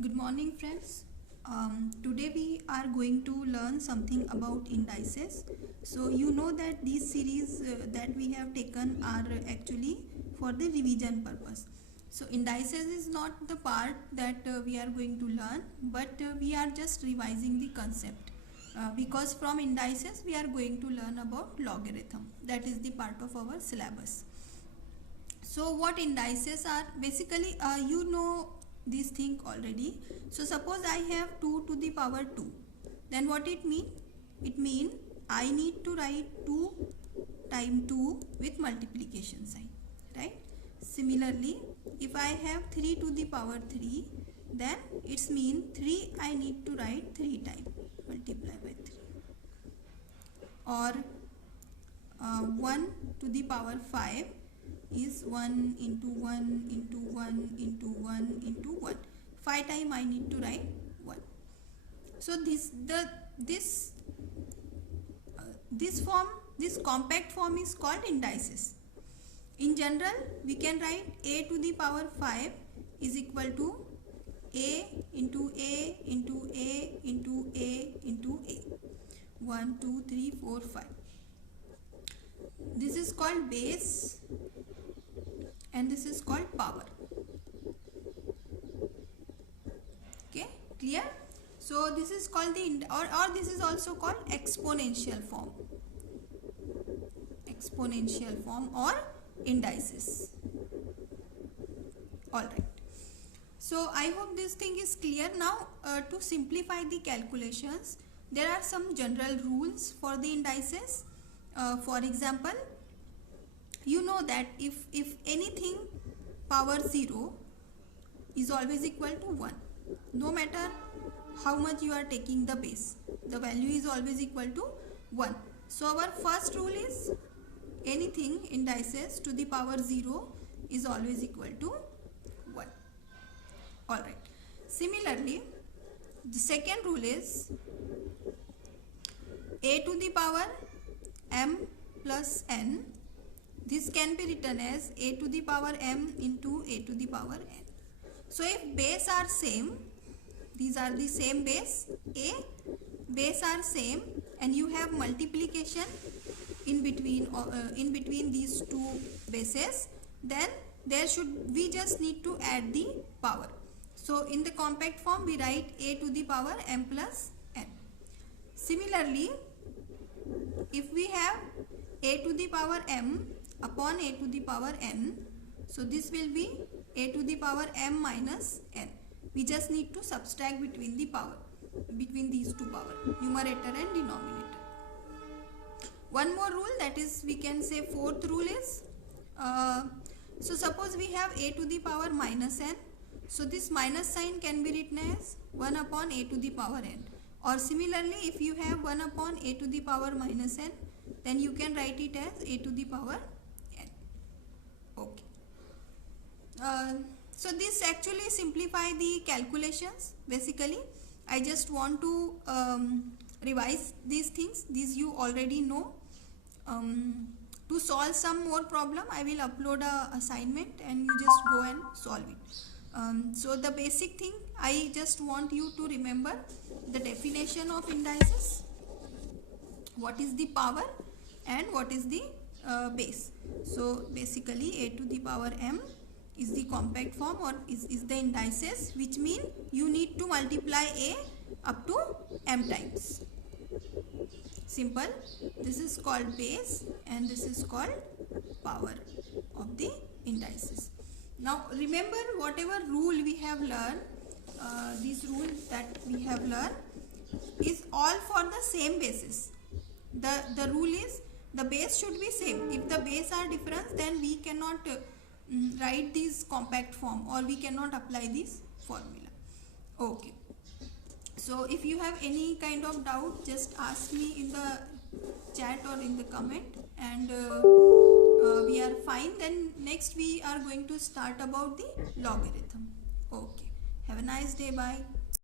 Good morning, friends. Today we are going to learn something about indices. So you know that these series that we have taken are actually for the revision purpose. So indices is not the part that we are going to learn, but we are just revising the concept. Because from indices we are going to learn about logarithm. That is the part of our syllabus. So what indices are? Basically you know this thing already. So suppose I have 2 to the power 2, then what it mean? It mean I need to write 2 times 2 with multiplication sign, right? Similarly, if I have 3 to the power 3, then it's mean 3 I need to write 3 times, multiply by 3. Or 1 to the power 5 is 1 into 1 into 1 into 1 into 1. 5 times I need to write 1. So this compact form is called indices. In general, we can write a to the power 5 is equal to a into a into a into a into a. 1, 2, 3, 4, 5. This is called base and this is called power. Okay, clear? So this is called the or this is also called exponential form or indices. Alright, so I hope this thing is clear. Now to simplify the calculations, there are some general rules for the indices. For example, you know that if anything power 0 is always equal to 1, no matter how much you are taking the base, the value is always equal to 1. So our first rule is anything indices to the power 0 is always equal to 1. Alright. Similarly, the second rule is a to the power m plus n. This can be written as a to the power m into a to the power n. So if base are same, these are the same base, base are same, and you have multiplication in between these two bases, then we just need to add the power. So in the compact form we write a to the power m plus n. Similarly, if we have a to the power m upon a to the power n, so this will be a to the power m minus n. We just need to subtract between these two power, numerator and denominator. One more rule, that is we can say fourth rule is, so suppose we have a to the power minus n, so this minus sign can be written as 1 upon a to the power n. Or similarly, if you have 1 upon a to the power minus n, then you can write it as a to the power n. Okay. So this actually simplify the calculations. Basically, I just want to revise these things. These you already know. To solve some more problem, I will upload a assignment and you just go and solve it. So the basic thing, I just want you to remember the definition of indices, what is the power and what is the base. So basically a to the power m is the compact form or is the indices, which mean you need to multiply a up to m times. Simple. This is called base and this is called power of the indices. Now remember, whatever rule we have learned, these rules that we have learned is all for the same basis. The rule is the base should be same. If the base are different, then we cannot write this compact form or we cannot apply this formula. Okay. So if you have any kind of doubt, just ask me in the chat or in the comment, and we are fine. Then next we are going to start about the logarithm. Okay. Have a nice day. Bye.